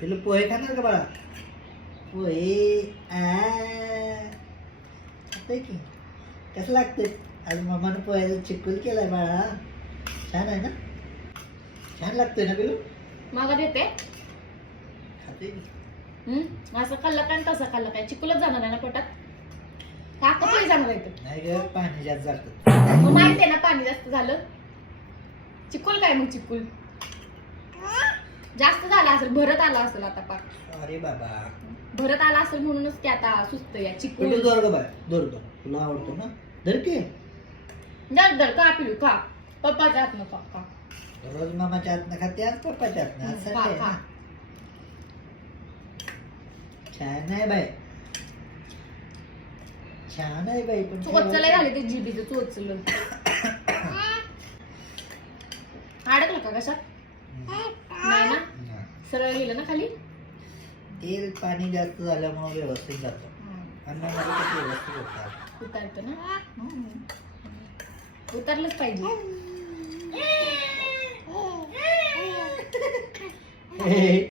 पिलू पोहे खाणार का बाळा? पोहे खाते की कसं लागते? आज मम्मानं पोह्याचा चिक्कूल केलाय बाळा. छान आहे ना? छान लागतोय ना पिलू? मागा देते खाते की. असं खाल्लं काय तसं खाल्लं काय चिकूलच जाणार आहे ना पोटात. काका पोहे जाणार आहे नाही ग, पाणी जास्त जातं. मग माहिती आहे ना पाणी जास्त झालं. चिकूल काय मग चिकूल जास्त झाला असेल, भरत आला असेल आता पाक. अरे बाबा भरत आला असेल म्हणूनच की आता सुस्त या पिलू चिकूल. धर ग बाय, धर धर. तुला आवडतो ना? धर की. दर दर का पिलू खा. पप्पाच्या हात नको खा. रोज मामाच्या हातनं खाते, आज पप्पाच्या हातनं. आज खा, संडे आहे खा. ना. छान आहे बाई, छान आहे बाई. पण चोचलं झाले ते जिबीचं चोचलं. अडकलं का कशात? नाही ना, सरळ गेलं ना खाली. तेल पाणी जास्त झाल्यामुळे व्यवस्थित जातं. अन्नामध्ये ते व्यवस्थित होतात. उतारतो ना. उतरलंच पाहिजे.